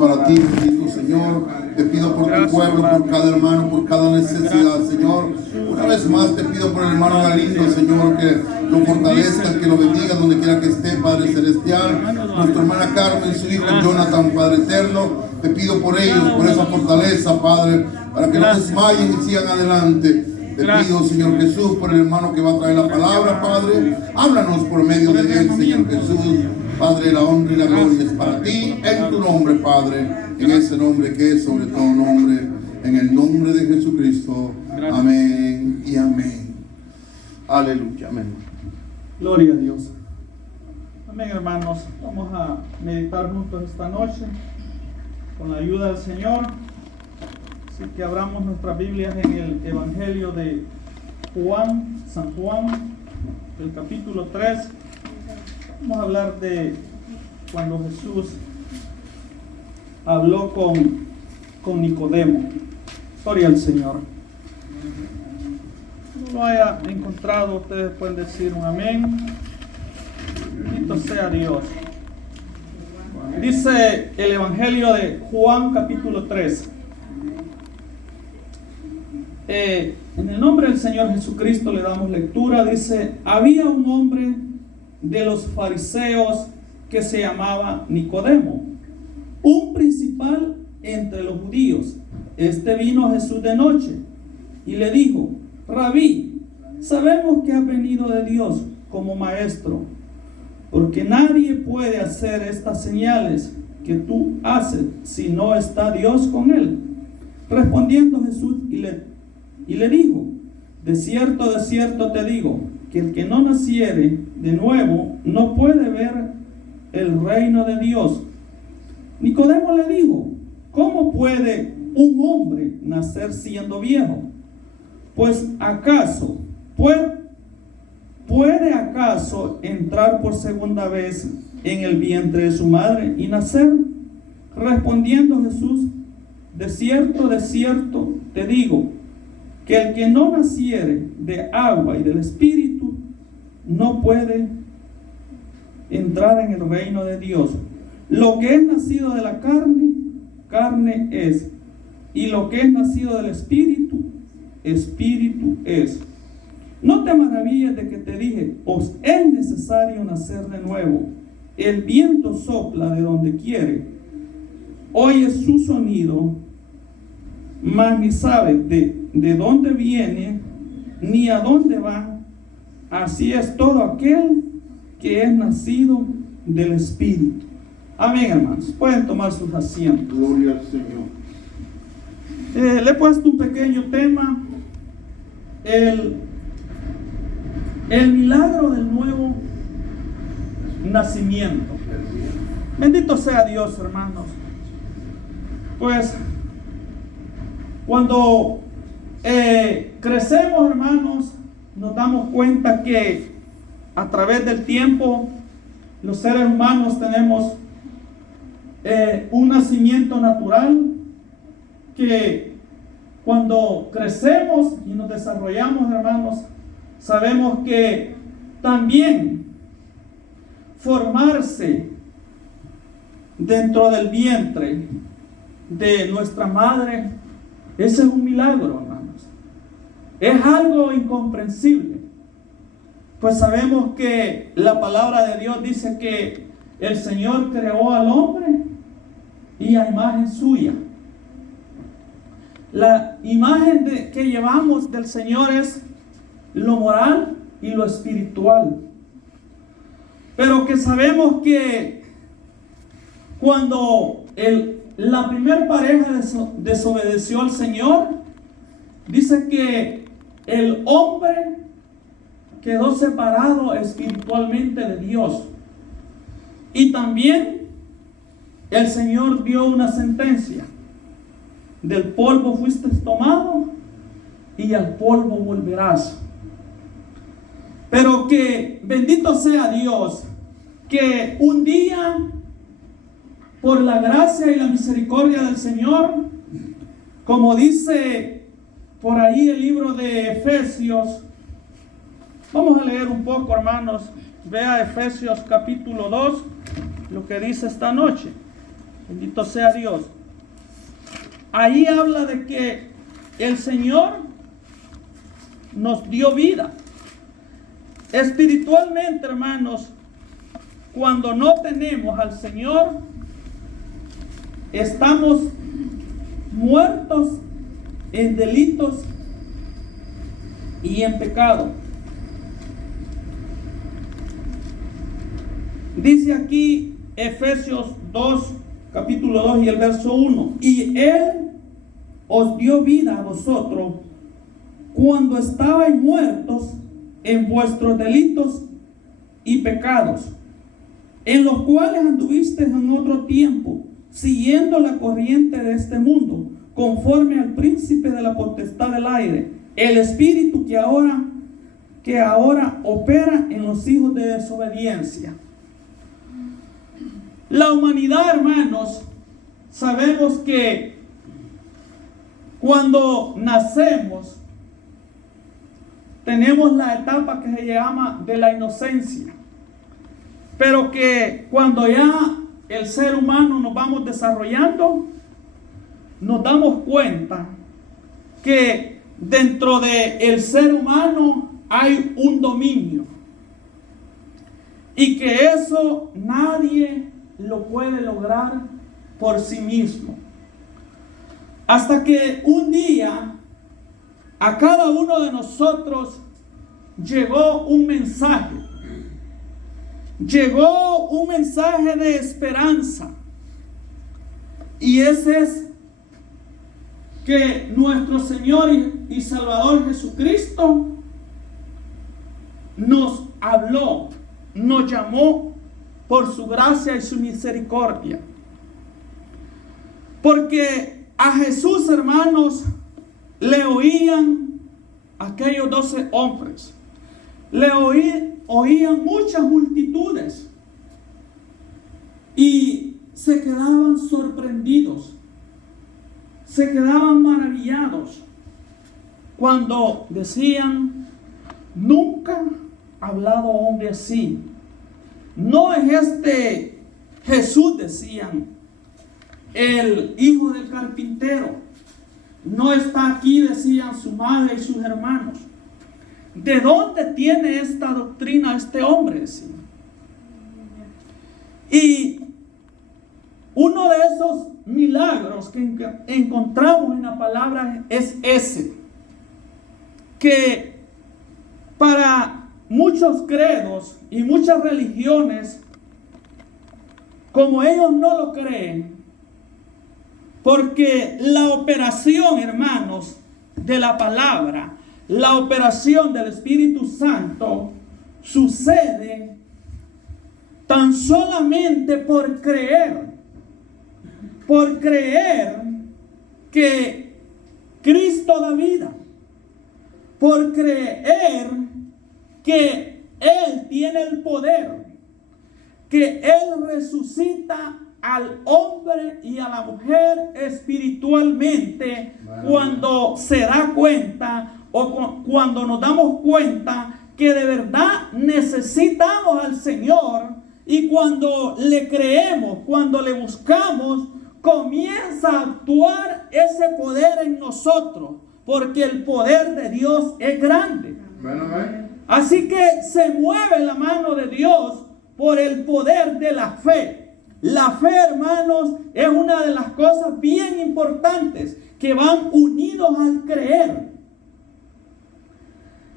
Para ti, bendito Señor, te pido por tu pueblo, por cada hermano, por cada necesidad, Señor. Una vez más te pido por el hermano Galindo, Señor, que lo fortalezca, que lo bendiga donde quiera que esté, Padre Celestial. Nuestra hermana Carmen, su hijo Jonathan, Padre Eterno, te pido por ellos, por esa fortaleza, Padre, para que no desmayen y sigan adelante. Te pido, Señor Jesús, por el hermano que va a traer la palabra, Padre. Háblanos por medio de él, Señor Jesús. Padre, la honra y la gloria es para ti, en tu nombre, Padre, en ese nombre que es sobre todo nombre, en el nombre de Jesucristo. Amén y amén. Aleluya, amén. Gloria a Dios. Amén, hermanos. Vamos a meditar juntos esta noche con la ayuda del Señor. Así que abramos nuestras Biblias en el Evangelio de San Juan, el capítulo 3. Vamos a hablar de cuando Jesús habló con Nicodemo. Gloria al Señor. No lo haya encontrado, ustedes pueden decir un amén. Bendito sea Dios. Dice el Evangelio de Juan capítulo 3. En el nombre del Señor Jesucristo le damos lectura. Dice: había un hombre de los fariseos que se llamaba Nicodemo, un principal entre los judíos. Este vino a Jesús de noche y le dijo: Rabí, sabemos que has venido de Dios como maestro, porque nadie puede hacer estas señales que tú haces si no está Dios con él. Respondiendo Jesús y le dijo: de cierto te digo, que el que no naciere de nuevo no puede ver el reino de Dios. Nicodemo le dijo: ¿cómo puede un hombre nacer siendo viejo? Pues acaso puede acaso entrar por segunda vez en el vientre de su madre y nacer? Respondiendo Jesús: de cierto te digo, que el que no naciere de agua y del Espíritu no puede entrar en el reino de Dios. Lo que es nacido de la carne, carne es, y lo que es nacido del Espíritu, Espíritu es. No te maravilles de que te dije: os es necesario nacer de nuevo. El viento sopla de donde quiere, oye su sonido, mas ni sabe de dónde viene ni a dónde va. Así es todo aquel que es nacido del Espíritu. Amén, hermanos. Pueden tomar sus asientos. Gloria al Señor. Le he puesto un pequeño tema: el milagro del nuevo nacimiento. Bendito sea Dios, hermanos. Pues cuando crecemos, hermanos, nos damos cuenta que a través del tiempo los seres humanos tenemos un nacimiento natural, que cuando crecemos y nos desarrollamos, hermanos, sabemos que también formarse dentro del vientre de nuestra madre, ese es un milagro, hermanos. Es algo incomprensible, pues sabemos que la palabra de Dios dice que el Señor creó al hombre y a imagen suya. La imagen que llevamos del Señor es lo moral y lo espiritual, pero que sabemos que cuando la primera pareja desobedeció al Señor, dice que el hombre quedó separado espiritualmente de Dios. Y también el Señor dio una sentencia: del polvo fuiste tomado y al polvo volverás. Pero que bendito sea Dios, que un día, por la gracia y la misericordia del Señor, como dice por ahí el libro de Efesios, vamos a leer un poco, hermanos. Vea Efesios capítulo 2, lo que dice esta noche. Bendito sea Dios. Ahí habla de que el Señor nos dio vida. Espiritualmente, hermanos, cuando no tenemos al Señor, estamos muertos en delitos y en pecado. Dice aquí Efesios 2, capítulo 2 y el verso 1. Y Él os dio vida a vosotros cuando estabais muertos en vuestros delitos y pecados, en los cuales anduvisteis en otro tiempo, siguiendo la corriente de este mundo, conforme al príncipe de la potestad del aire, el espíritu que ahora opera en los hijos de desobediencia. La humanidad, hermanos, sabemos que cuando nacemos tenemos la etapa que se llama de la inocencia, pero que cuando ya el ser humano nos vamos desarrollando, nos damos cuenta que dentro del ser humano hay un dominio y que eso nadie lo puede lograr por sí mismo. Hasta que un día a cada uno de nosotros llegó un mensaje. Llegó un mensaje de esperanza. Y ese es que nuestro Señor y Salvador Jesucristo nos habló, nos llamó por su gracia y su misericordia. Porque a Jesús, hermanos, le oían aquellos 12 hombres. Le oían muchas multitudes. Y se quedaban sorprendidos. Se quedaban maravillados cuando decían: nunca ha hablado hombre así. No es este Jesús, decían, el hijo del carpintero. No está aquí, decían su madre y sus hermanos. ¿De dónde tiene esta doctrina este hombre? Decían. Y uno de esos milagros que encontramos en la palabra es ese, que para muchos credos y muchas religiones, como ellos no lo creen, porque la operación, hermanos, de la palabra, la operación del Espíritu Santo sucede tan solamente por creer que Cristo da vida, por creer que Él tiene el poder, que Él resucita al hombre y a la mujer espiritualmente, cuando se da cuenta o cuando nos damos cuenta que de verdad necesitamos al Señor, y cuando le creemos, cuando le buscamos, comienza a actuar ese poder en nosotros, porque el poder de Dios es grande. Así que se mueve la mano de Dios por el poder de la fe. La fe, hermanos, es una de las cosas bien importantes que van unidos al creer.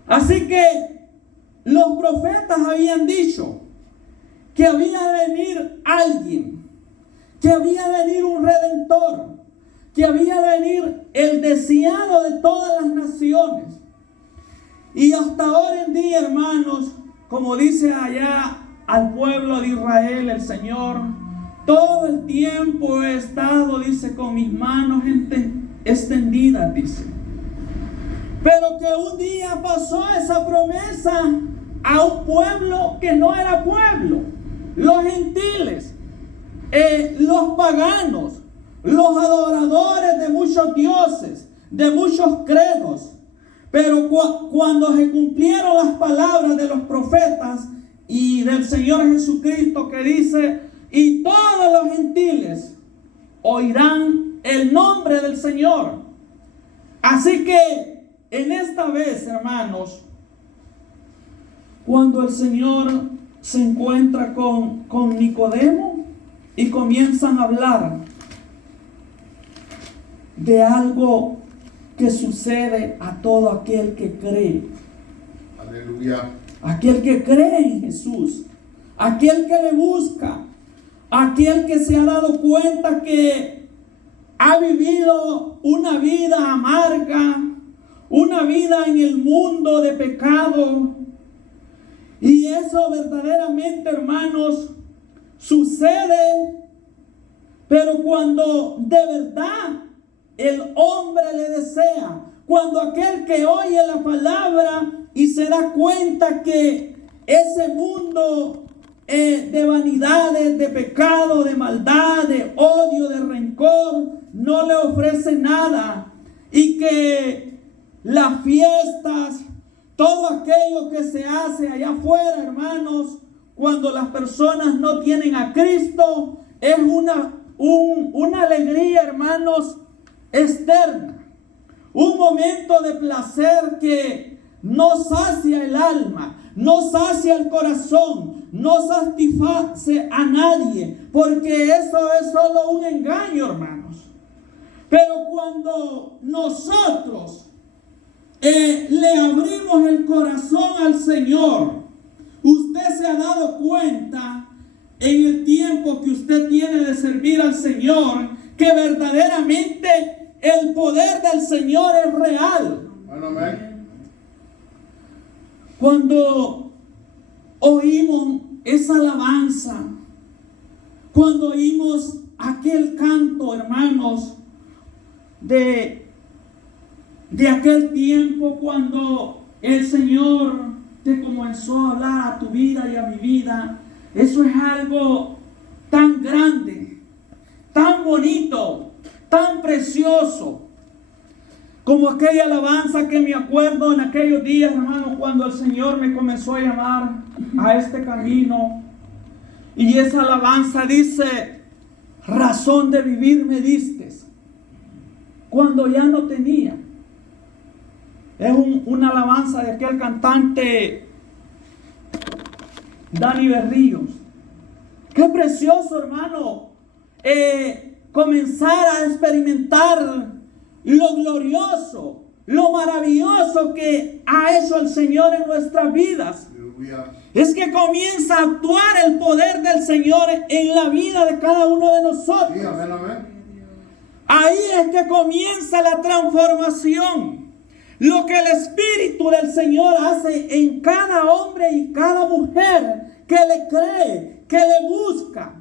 Así que los profetas habían dicho que había de venir alguien, que había de venir un redentor, que había de venir el deseado de todas las naciones. Y hasta hoy en día, hermanos, como dice allá al pueblo de Israel el Señor: todo el tiempo he estado, dice, con mis manos extendidas, dice. Pero que un día pasó esa promesa a un pueblo que no era pueblo. Los gentiles, los paganos, los adoradores de muchos dioses, de muchos credos. Pero cuando se cumplieron las palabras de los profetas y del Señor Jesucristo, que dice: y todos los gentiles oirán el nombre del Señor. Así que en esta vez, hermanos, cuando el Señor se encuentra con Nicodemo y comienzan a hablar de algo que sucede a todo aquel que cree. Aleluya. Aquel que cree en Jesús, aquel que le busca, aquel que se ha dado cuenta que ha vivido una vida amarga, una vida en el mundo de pecado. Y eso verdaderamente, hermanos, sucede, pero cuando de verdad el hombre le desea, cuando aquel que oye la palabra y se da cuenta que ese mundo de vanidades, de pecado, de maldad, de odio, de rencor, no le ofrece nada, y que las fiestas, todo aquello que se hace allá afuera, hermanos, cuando las personas no tienen a Cristo, es una alegría, hermanos, externa. Un momento de placer que no sacia el alma, no sacia el corazón, no satisface a nadie, porque eso es solo un engaño, hermanos. Pero cuando nosotros le abrimos el corazón al Señor, usted se ha dado cuenta en el tiempo que usted tiene de servir al Señor, que verdaderamente el poder del Señor es real. Amén. Cuando oímos esa alabanza, cuando oímos aquel canto, hermanos, de aquel tiempo cuando el Señor te comenzó a hablar a tu vida y a mi vida, eso es algo tan grande, tan bonito, tan precioso, como aquella alabanza que me acuerdo en aquellos días, hermano, cuando el Señor me comenzó a llamar a este camino. Y esa alabanza dice: razón de vivir me diste cuando ya no tenía. Es una alabanza de aquel cantante Dani Berríos. Qué precioso, hermano, comenzar a experimentar lo glorioso, lo maravilloso que ha hecho el Señor en nuestras vidas. Aleluya. Es que comienza a actuar el poder del Señor en la vida de cada uno de nosotros. Sí, amén, amén. Ahí es que comienza la transformación. Lo que el Espíritu del Señor hace en cada hombre y cada mujer que le cree, que le busca.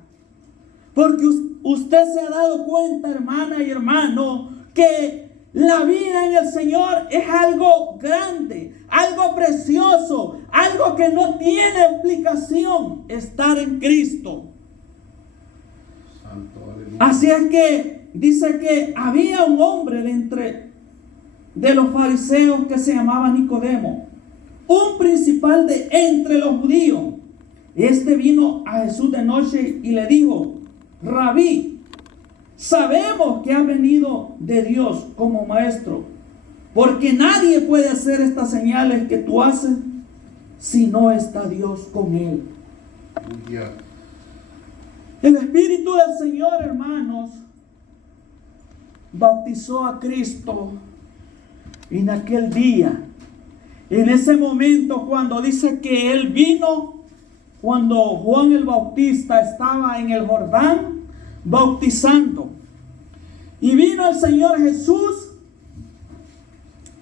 Porque usted se ha dado cuenta, hermana y hermano, que la vida en el Señor es algo grande, algo precioso, algo que no tiene explicación, estar en Cristo. Santo, aleluya. Así es que dice que había un hombre de los fariseos que se llamaba Nicodemo, un principal de entre los judíos. Este vino a Jesús de noche y le dijo: Rabí, sabemos que ha venido de Dios como maestro, porque nadie puede hacer estas señales que tú haces si no está Dios con él. Aleluya. El Espíritu del Señor, hermanos, bautizó a Cristo en aquel día. En ese momento, cuando dice que Él vino, cuando Juan el Bautista estaba en el Jordán bautizando. Y vino el Señor Jesús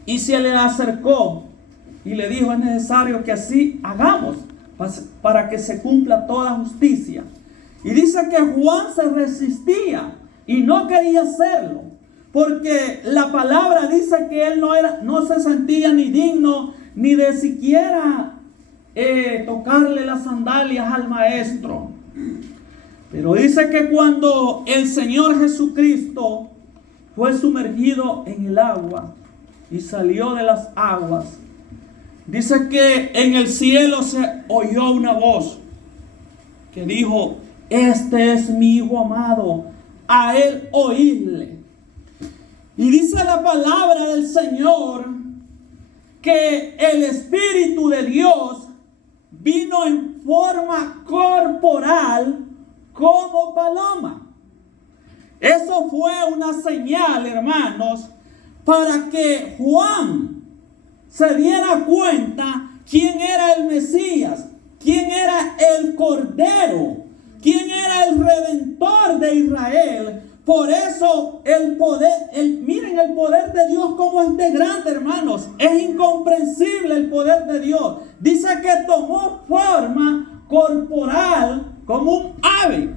y se le acercó y le dijo: es necesario que así hagamos para que se cumpla toda justicia. Y dice que Juan se resistía y no quería hacerlo, porque la palabra dice que él no se sentía ni digno ni de siquiera tocarle las sandalias al maestro. Pero dice que cuando el Señor Jesucristo fue sumergido en el agua y salió de las aguas, dice que en el cielo se oyó una voz que dijo: este es mi Hijo amado, a Él oírle. Y dice la palabra del Señor que el Espíritu de Dios vino en forma corporal como paloma. Eso fue una señal, hermanos, para que Juan se diera cuenta quién era el Mesías, quién era el Cordero, quién era el Redentor de Israel. Por eso el poder, miren el poder de Dios como es de grande, hermanos. Es incomprensible el poder de Dios. Dice que tomó forma corporal como un ave.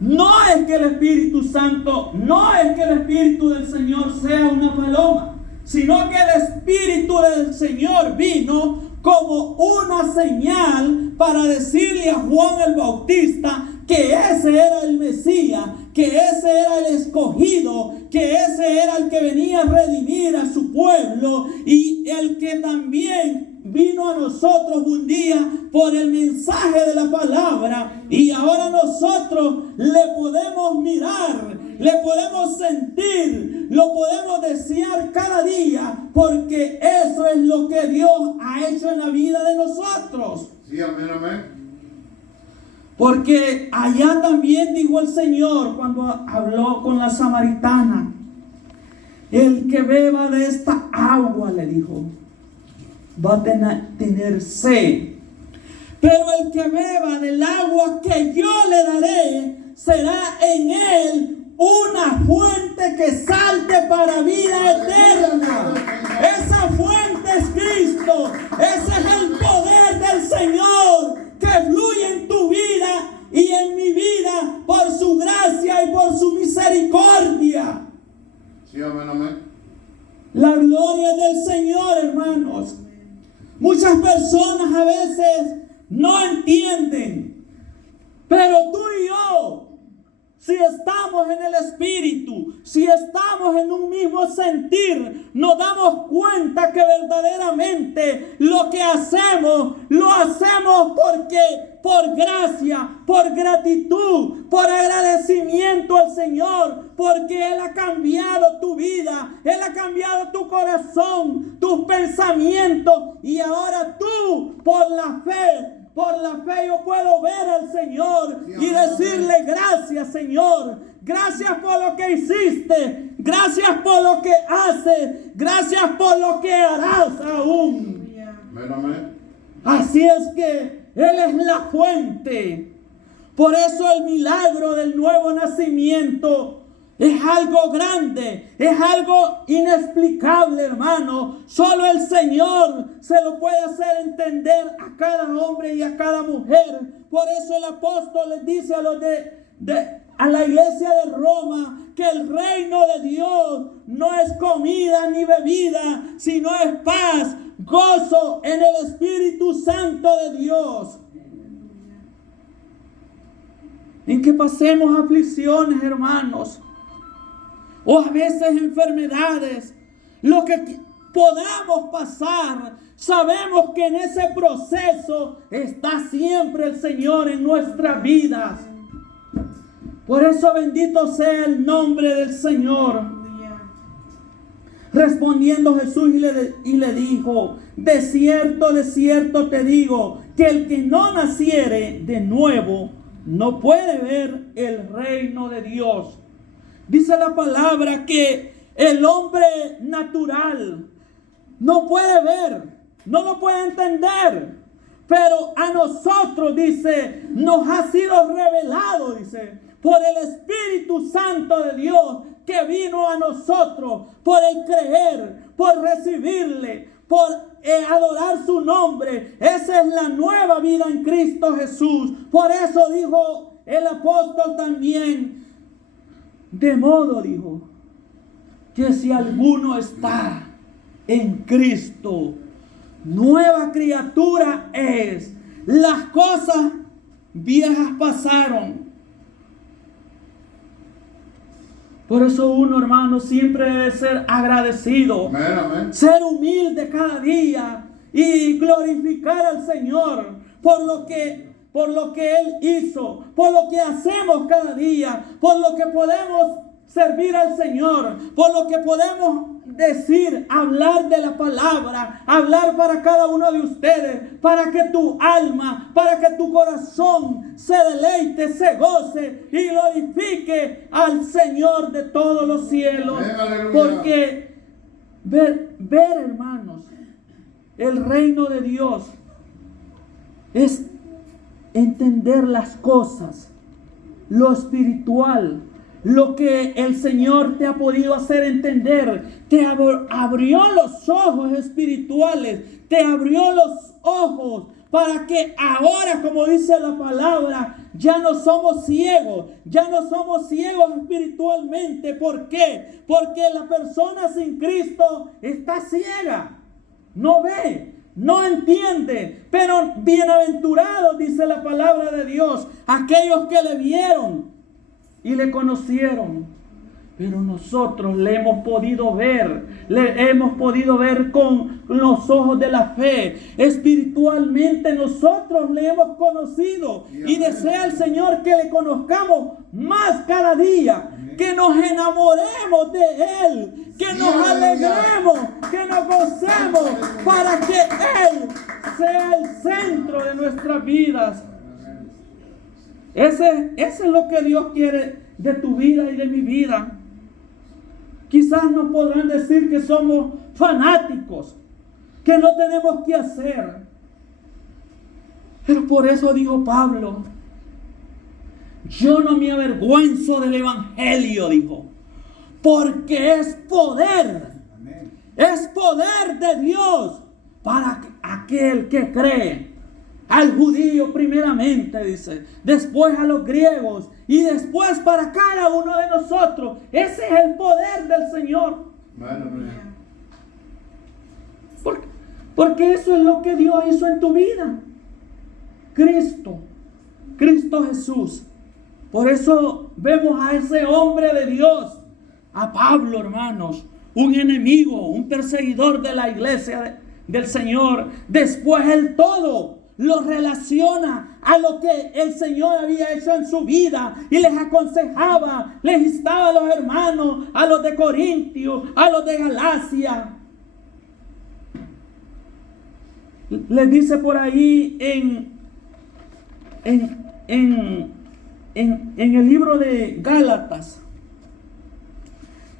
No es que el Espíritu Santo, no es que el Espíritu del Señor sea una paloma, sino que el Espíritu del Señor vino como una señal para decirle a Juan el Bautista que ese era el Mesías, que ese era el escogido, que ese era el que venía a redimir a su pueblo y el que también vino a nosotros un día por el mensaje de la palabra, y ahora nosotros le podemos mirar, le podemos sentir, lo podemos desear cada día, porque eso es lo que Dios ha hecho en la vida de nosotros. Sí, amén, amén. Porque allá también dijo el Señor cuando habló con la samaritana: el que beba de esta agua, le dijo, va a tener sed. Pero el que beba del agua que yo le daré, será en él una fuente que salte para vida eterna. Esa fuente es Cristo. Ese es el poder del Señor que fluye en tu vida y en mi vida por su gracia y por su misericordia. Sí, amén, amén. La gloria del Señor, hermanos. Muchas personas a veces no entienden, pero tú y yo, si estamos en el Espíritu, si estamos en un mismo sentir, nos damos cuenta que verdaderamente lo que hacemos, lo hacemos porque por gracia, por gratitud, por agradecimiento al Señor, porque Él ha cambiado tu vida, Él ha cambiado tu corazón, tus pensamientos, y ahora tú, por la fe yo puedo ver al Señor y decirle: gracias, Señor, gracias por lo que hiciste, gracias por lo que haces, gracias por lo que harás aún. Amén. Así es que Él es la fuente. Por eso el milagro del nuevo nacimiento es algo grande, es algo inexplicable, hermano. Solo el Señor se lo puede hacer entender a cada hombre y a cada mujer. Por eso el apóstol les dice a la iglesia de Roma que el reino de Dios no es comida ni bebida, sino es paz, gozo en el Espíritu Santo de Dios. En que pasemos aflicciones, hermanos, o a veces enfermedades, lo que podamos pasar, sabemos que en ese proceso está siempre el Señor en nuestras vidas. Por eso bendito sea el nombre del Señor. Respondiendo Jesús y le dijo: de cierto te digo, que el que no naciere de nuevo no puede ver el reino de Dios. Dice la palabra que el hombre natural no puede ver, no lo puede entender, pero a nosotros, dice, nos ha sido revelado, dice, por el Espíritu Santo de Dios que vino a nosotros, por el creer, por recibirle, por adorar su nombre. Esa es la nueva vida en Cristo Jesús. Por eso dijo el apóstol también: de modo, dijo, que si alguno está en Cristo, nueva criatura es. Las cosas viejas pasaron. Por eso uno, hermano, siempre debe ser agradecido. Amén, amén. Ser humilde cada día y glorificar al Señor por lo que por lo que Él hizo, por lo que hacemos cada día, por lo que podemos servir al Señor, por lo que podemos decir, hablar de la palabra, hablar para cada uno de ustedes, para que tu alma, para que tu corazón se deleite, se goce y glorifique al Señor de todos los cielos. Porque ver, hermanos, el reino de Dios es entender las cosas, lo espiritual, lo que el Señor te ha podido hacer entender. Te abrió los ojos espirituales, te abrió los ojos para que ahora, como dice la palabra, ya no somos ciegos espiritualmente. ¿Por qué? Porque la persona sin Cristo está ciega, no ve, no entiende. Pero bienaventurados, dice la palabra de Dios, aquellos que le vieron y le conocieron. Pero nosotros le hemos podido ver con los ojos de la fe. Espiritualmente nosotros le hemos conocido. Y desea el Señor que le conozcamos más cada día. Que nos enamoremos de Él. Que nos alegremos. Que nos gocemos. Para que Él sea el centro de nuestras vidas. Ese es lo que Dios quiere de tu vida y de mi vida. Quizás nos podrán decir que somos fanáticos, que no tenemos que hacer. Pero por eso dijo Pablo, yo no me avergüenzo del evangelio, dijo, porque es poder. Es poder de Dios para aquel que cree. Al judío primeramente, dice, después a los griegos y después para cada uno de nosotros. Ese es el poder del Señor. Porque eso es lo que Dios hizo en tu vida. Cristo Jesús. Por eso vemos a ese hombre de Dios, a Pablo, hermanos, un enemigo, un perseguidor de la iglesia del Señor. Después el todo lo relaciona a lo que el Señor había hecho en su vida y les aconsejaba, les instaba a los hermanos, a los de Corintios, a los de Galacia. Les dice por ahí en el libro de Gálatas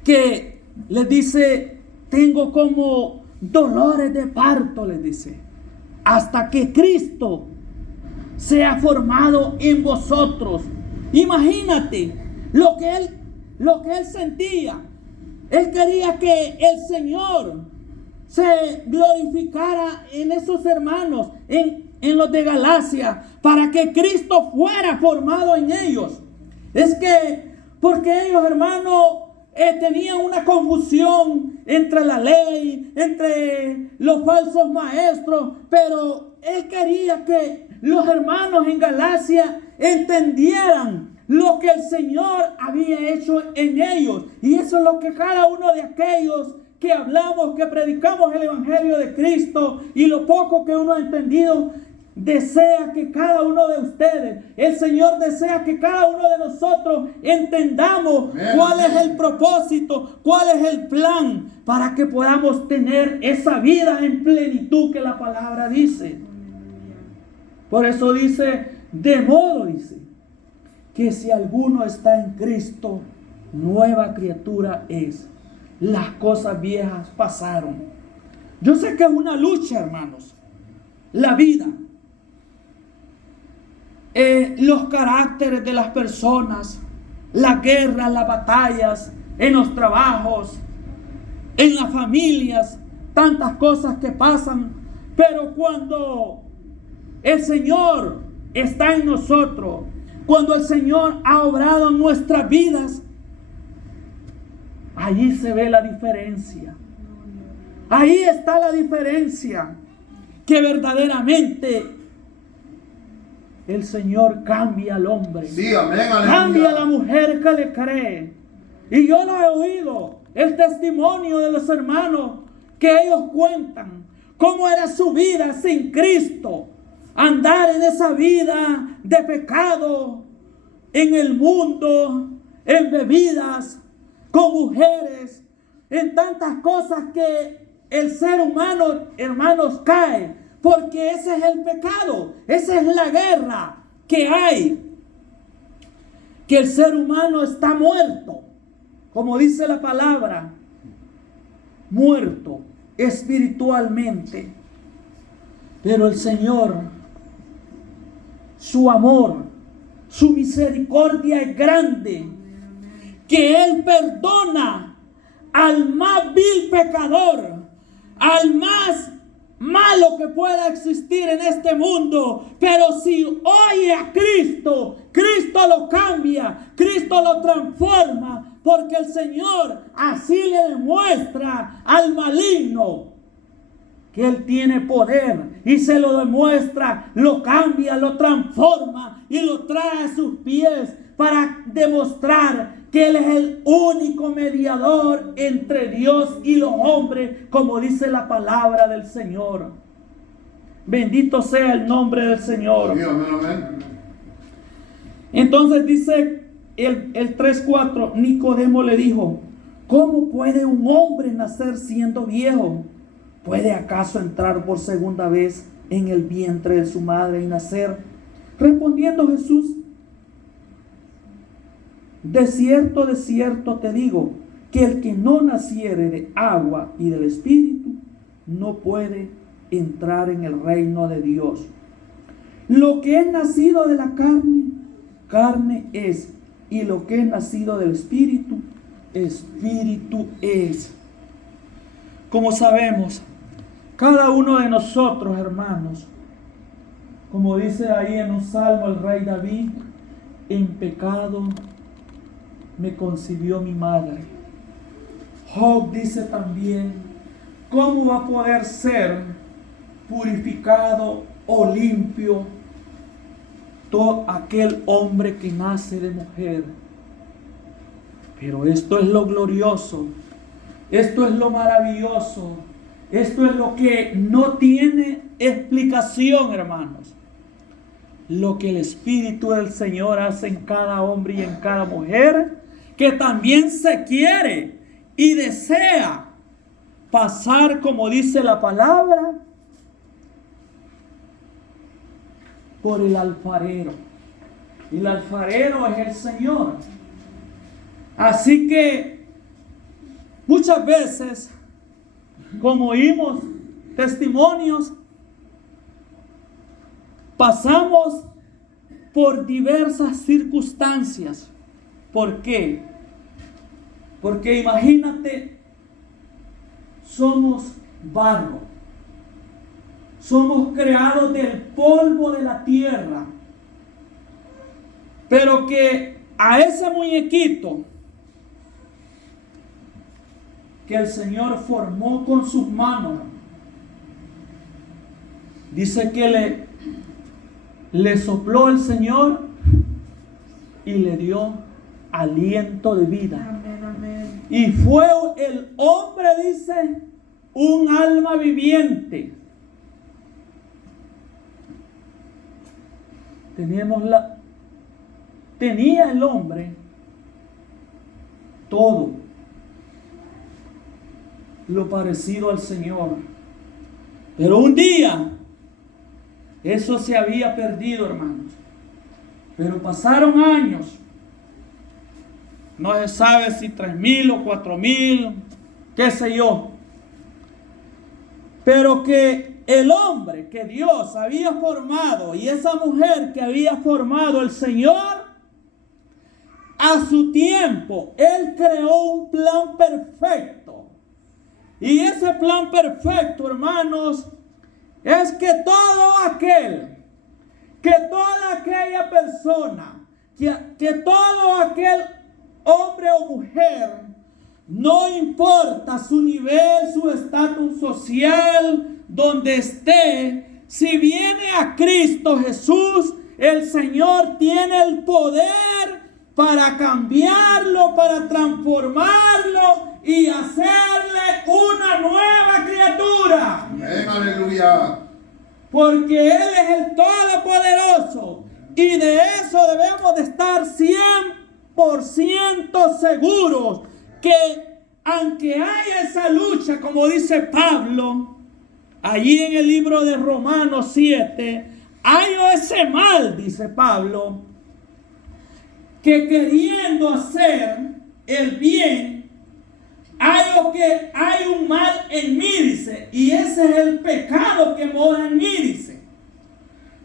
que les dice, tengo como dolores de parto, les dice, hasta que Cristo sea formado en vosotros. Imagínate lo que él sentía. Él quería que el Señor se glorificara en esos hermanos, en los de Galacia, para que Cristo fuera formado en ellos. Es que, porque ellos, hermanos, tenían una confusión entre la ley, entre los falsos maestros, pero él quería que los hermanos en Galacia entendieran lo que el Señor había hecho en ellos. Y eso es lo que cada uno de aquellos que hablamos, que predicamos el Evangelio de Cristo y lo poco que uno ha entendido, desea que cada uno de ustedes, el Señor desea que cada uno de nosotros entendamos cuál es el propósito, cuál es el plan para que podamos tener esa vida en plenitud que la palabra dice. Por eso dice, de modo dice, que si alguno está en Cristo, nueva criatura es. Las cosas viejas pasaron. Yo sé que es una lucha, hermanos, la vida. Los caracteres de las personas, las guerras, las batallas, en los trabajos, en las familias, tantas cosas que pasan. Pero cuando el Señor está en nosotros, cuando el Señor ha obrado en nuestras vidas, allí se ve la diferencia. Ahí está la diferencia, que verdaderamente el Señor cambia al hombre. Sí, amén, cambia a la mujer que le cree. Y yo lo he oído, el testimonio de los hermanos que ellos cuentan cómo era su vida sin Cristo. andar en esa vida de pecado, en el mundo, en bebidas, con mujeres, en tantas cosas que el ser humano, hermanos, cae, porque ese es el pecado, esa es la guerra que hay, que el ser humano está muerto, como dice la palabra, muerto espiritualmente. Pero el Señor, su amor, su misericordia es grande, que Él perdona al más vil pecador, al más malo que pueda existir en este mundo. Pero si oye a Cristo, Cristo lo cambia, Cristo lo transforma, porque el Señor así le demuestra al maligno que Él tiene poder, y se lo demuestra, lo cambia, lo transforma y lo trae a sus pies para demostrar que Él es el único mediador entre Dios y los hombres, como dice la palabra del Señor. Bendito sea el nombre del Señor. Sí, amén, amén. Entonces dice el 3:4, Nicodemo le dijo: ¿cómo puede un hombre nacer siendo viejo? ¿Puede acaso entrar por segunda vez en el vientre de su madre y nacer? Respondiendo Jesús: de cierto te digo, que el que no naciere de agua y del Espíritu no puede entrar en el reino de Dios. Lo que es nacido de la carne, carne es, y lo que es nacido del Espíritu, Espíritu es. Como sabemos, cada uno de nosotros, hermanos, como dice ahí en un salmo el rey David, en pecado me concibió mi madre. Job dice también: ¿cómo va a poder ser purificado o limpio todo aquel hombre que nace de mujer? Pero esto es lo glorioso, esto es lo maravilloso, esto es lo que no tiene explicación, hermanos. Lo que el Espíritu del Señor hace en cada hombre y en cada mujer, que también se quiere y desea pasar, como dice la palabra, por el alfarero. Y el alfarero es el Señor. Así que muchas veces, como oímos testimonios, pasamos por diversas circunstancias. ¿Por qué? Porque imagínate, somos barro, somos creados del polvo de la tierra, pero que a ese muñequito que el Señor formó con sus manos, dice que le sopló el Señor y le dio aliento de vida. Amén, amén. Y fue el hombre, dice, un alma viviente. Tenía el hombre todo lo parecido al Señor. Pero un día eso se había perdido, hermanos. Pero pasaron años. No se sabe si 3,000 o 4,000, qué sé yo. Pero que el hombre que Dios había formado y esa mujer que había formado el Señor, a su tiempo, Él creó un plan perfecto. Y ese plan perfecto, hermanos, es que toda aquella persona, que todo aquel hombre o mujer, no importa su nivel, su estatus social, donde esté, si viene a Cristo Jesús, el Señor tiene el poder para cambiarlo, para transformarlo y hacerle una nueva criatura. Amén, aleluya. porque Él es el Todopoderoso. Y de eso debemos de estar 100% seguros, que aunque haya esa lucha, como dice Pablo, allí en el libro de Romanos 7, hay ese mal, dice Pablo, que queriendo hacer el bien, hay un mal en mí, dice, y ese es el pecado que mora en mí, dice.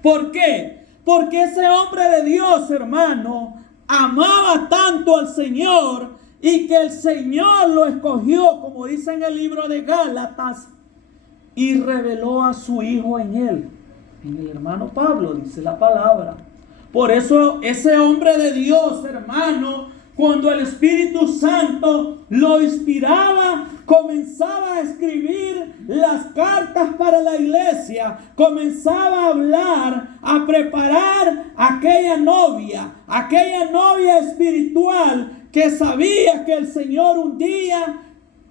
¿Por qué? Porque ese hombre de Dios, hermano, amaba tanto al Señor, y que el Señor lo escogió, como dice en el libro de Gálatas, y reveló a su Hijo en él. En el hermano Pablo dice la palabra. Por eso ese hombre de Dios, hermano, cuando el Espíritu Santo lo inspiraba, comenzaba a escribir las cartas para la iglesia, comenzaba a hablar, a preparar aquella novia espiritual, que sabía que el Señor un día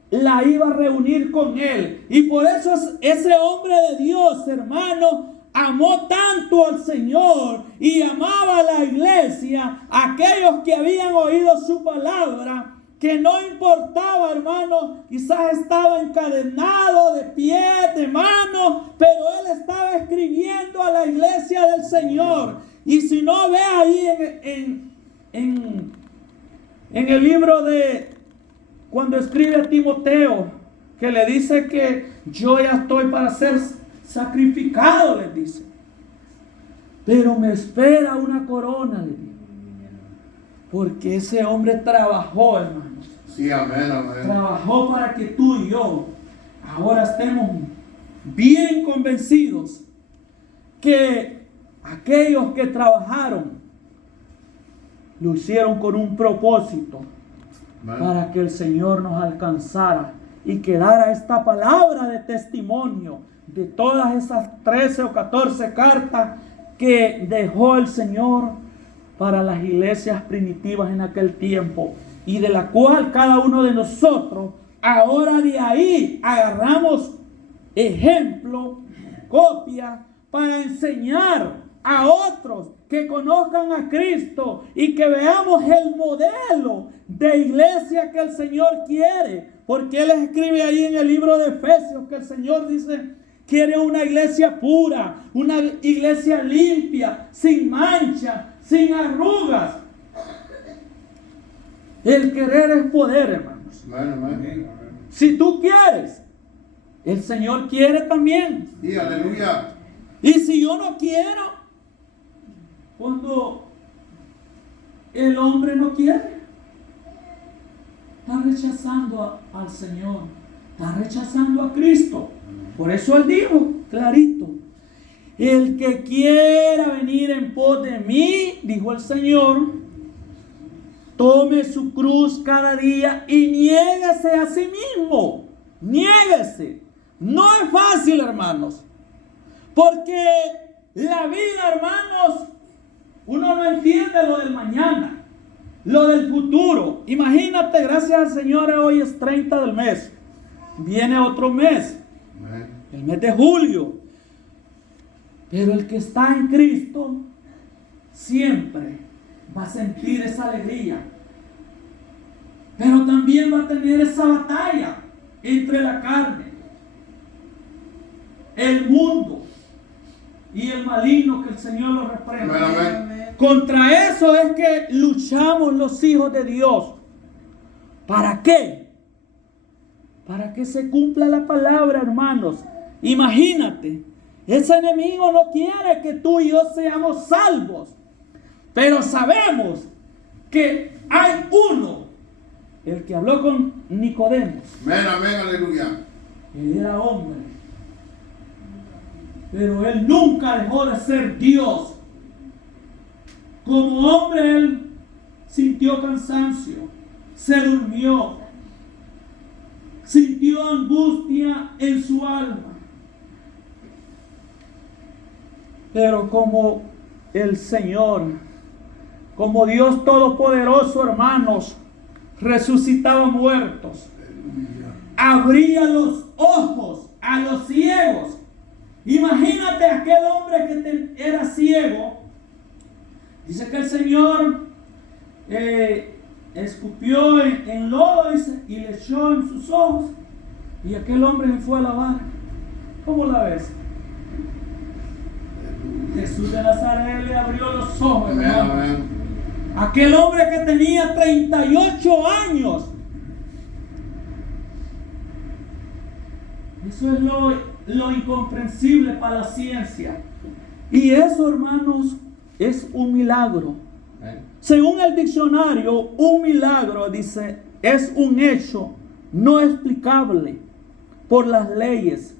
la iba a reunir con él. Y por eso ese hombre de Dios, hermano, amó tanto al Señor y amaba a la iglesia, a aquellos que habían oído su palabra, que no importaba, hermano, quizás estaba encadenado de pie, de mano, pero él estaba escribiendo a la iglesia del Señor. Y si no, ve ahí en el libro de cuando escribe a Timoteo, que le dice que yo ya estoy para ser sacrificado, les dice, pero me espera una corona, le dice, porque ese hombre trabajó, hermanos. Sí, amén, amén. Trabajó para que tú y yo ahora estemos bien convencidos que aquellos que trabajaron lo hicieron con un propósito, para que el Señor nos alcanzara y quedara esta palabra de testimonio de todas esas 13 o 14 cartas que dejó el Señor para las iglesias primitivas en aquel tiempo, y de la cual cada uno de nosotros ahora de ahí agarramos ejemplo, copia, para enseñar a otros que conozcan a Cristo y que veamos el modelo de iglesia que el Señor quiere. Porque Él escribe ahí en el libro de Efesios que el Señor dice, quiere una iglesia pura, una iglesia limpia, sin mancha, sin arrugas. El querer es poder, hermanos. Amén. Si tú quieres, el Señor quiere también. Sí, aleluya. Y si yo no quiero, cuando el hombre no quiere, está rechazando al Señor, está rechazando a Cristo. Por eso Él dijo clarito, el que quiera venir en pos de mí, dijo el Señor, tome su cruz cada día y niéguese a sí mismo. Niéguese. No es fácil, hermanos, porque la vida, hermanos, uno no entiende lo del mañana, lo del futuro. Imagínate, gracias al Señor, hoy es 30 del mes. Viene otro mes, el mes de julio. Pero el que está en Cristo siempre va a sentir esa alegría. Pero también va a tener esa batalla entre la carne, el mundo y el maligno, que el Señor lo reprenda. Contra eso es que luchamos los hijos de Dios. ¿Para qué? Para que se cumpla la palabra, hermanos. Imagínate, ese enemigo no quiere que tú y yo seamos salvos. Pero sabemos que hay uno, el que habló con Nicodemo. Amén, aleluya. Él era hombre, pero él nunca dejó de ser Dios. Como hombre él sintió cansancio, se durmió, sintió angustia en su alma. Pero como el Señor, como Dios Todopoderoso, hermanos, resucitaba muertos, abría los ojos a los ciegos, Imagínate aquel hombre que era ciego. Dice que el Señor escupió en lodo y le echó en sus ojos. Y aquel hombre se fue a lavar. ¿Cómo la ves? Jesús de Nazaret le abrió los ojos, hermano. Aquel hombre que tenía 38 años. Eso es lo incomprensible para la ciencia. Y eso, hermanos, es un milagro. Según el diccionario, un milagro, dice, es un hecho no explicable por las leyes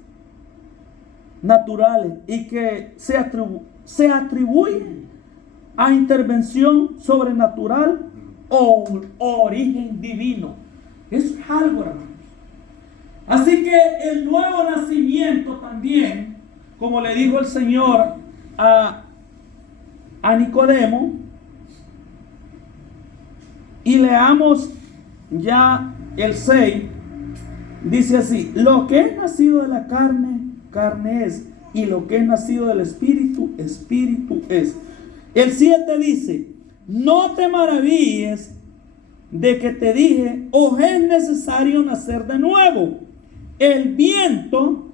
naturales y que se atribuye a intervención sobrenatural o origen divino. Eso es algo, hermanos. Así que el nuevo nacimiento también, como le dijo el Señor a Nicodemo, y leamos ya el 6, dice así: lo que es nacido de la carne, carne es, y lo que es nacido del Espíritu, Espíritu es. El 7 dice: no te maravilles de que te dije, os es necesario nacer de nuevo. El viento,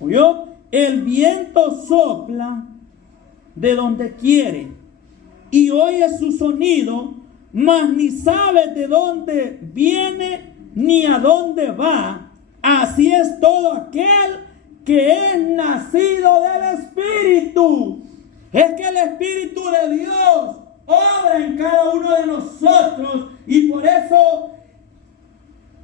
¿oyó? El viento sopla de donde quiere y oye su sonido, mas ni sabe de dónde viene ni a dónde va. Así es todo aquel que es nacido del Espíritu. Es que el Espíritu de Dios obra en cada uno de nosotros, y por eso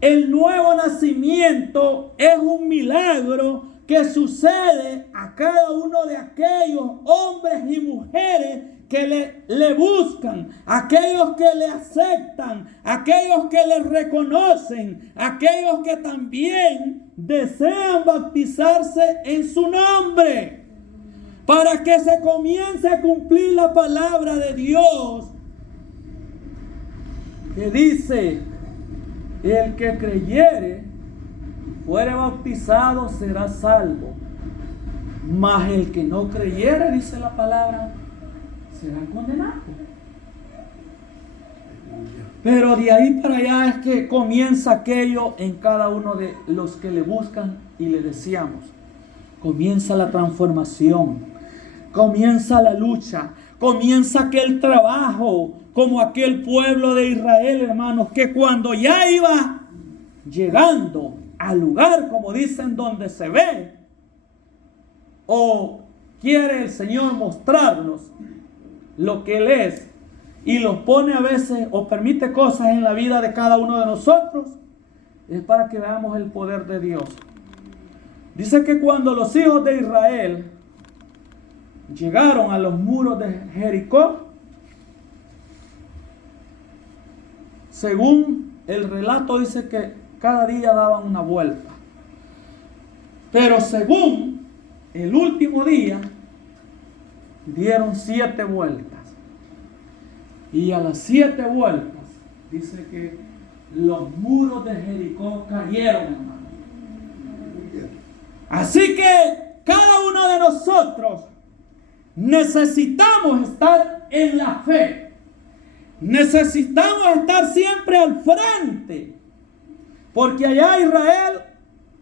el nuevo nacimiento es un milagro que sucede a cada uno de aquellos hombres y mujeres que le buscan, aquellos que le aceptan, aquellos que le reconocen, aquellos que también desean bautizarse en su nombre, para que se comience a cumplir la palabra de Dios, que dice: el que creyere, fuere bautizado, será salvo. Mas el que no creyere, dice la palabra, será condenado. Pero de ahí para allá es que comienza aquello en cada uno de los que le buscan y le deseamos. Comienza la transformación, comienza la lucha, comienza aquel trabajo, como aquel pueblo de Israel, hermanos, que cuando ya iba llegando al lugar, como dicen, donde se ve, o quiere el Señor mostrarnos lo que Él es, y los pone a veces o permite cosas en la vida de cada uno de nosotros, es para que veamos el poder de Dios. Dice que cuando los hijos de Israel llegaron a los muros de Jericó, según el relato dice que cada día daban una vuelta. Pero según el último día, dieron 7 vueltas. Y a las 7 vueltas, dice que los muros de Jericó cayeron, hermano. Así que cada uno de nosotros necesitamos estar en la fe. Necesitamos estar siempre al frente, porque allá en Israel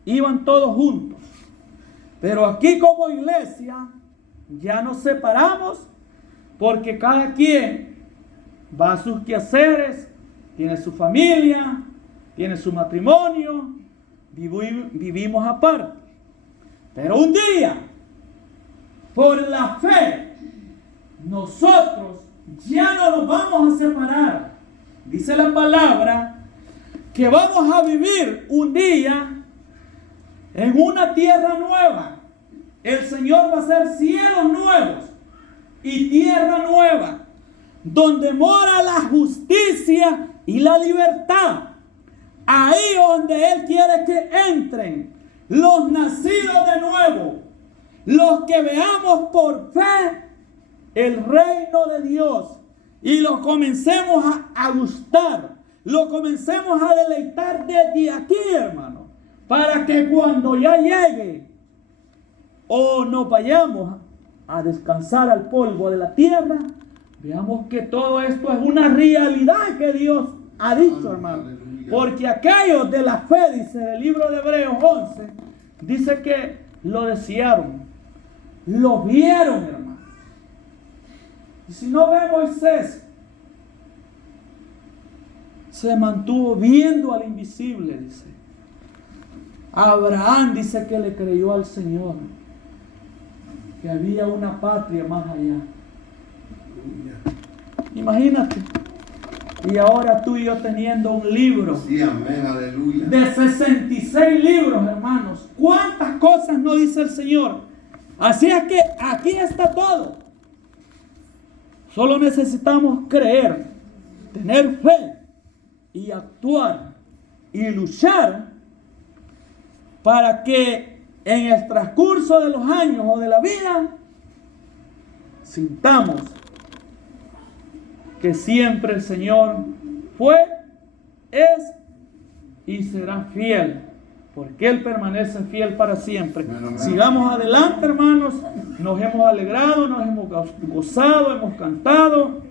iban todos juntos, pero aquí como iglesia ya nos separamos, porque cada quien va a sus quehaceres, tiene su familia, tiene su matrimonio, vivimos aparte. Pero un día, por la fe, nosotros ya no nos vamos a separar. Dice la palabra que vamos a vivir un día en una tierra nueva. El Señor va a hacer cielos nuevos y tierra nueva, donde mora la justicia y la libertad. Ahí donde Él quiere que entren los nacidos de nuevo, los que veamos por fe el reino de Dios y lo comencemos a gustar, lo comencemos a deleitar desde aquí, hermano, para que cuando ya llegue o nos vayamos a descansar al polvo de la tierra, veamos que todo esto es una realidad que Dios ha dicho, hermano. Porque aquellos de la fe, dice el libro de Hebreos 11, dice que lo desearon, lo vieron, hermano. Y si no ve Moisés, se mantuvo viendo al invisible, dice. Abraham dice que le creyó al Señor, que había una patria más allá. Imagínate. Y ahora tú y yo teniendo un libro, Sí, amén, aleluya. de 66 libros, hermanos. ¿Cuántas cosas no dice el Señor? Así es que aquí está todo. Solo necesitamos creer, tener fe y actuar y luchar para que en el transcurso de los años o de la vida sintamos que siempre el Señor fue, es y será fiel, porque Él permanece fiel para siempre. Amén. Sigamos adelante, hermanos. Nos hemos alegrado, nos hemos gozado, hemos cantado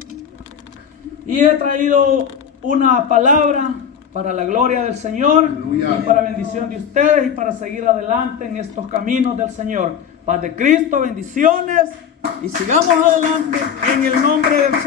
y he traído una palabra para la gloria del Señor. Aleluya. Y para bendición de ustedes y para seguir adelante en estos caminos del Señor. Paz de Cristo, bendiciones y sigamos adelante en el nombre del Señor.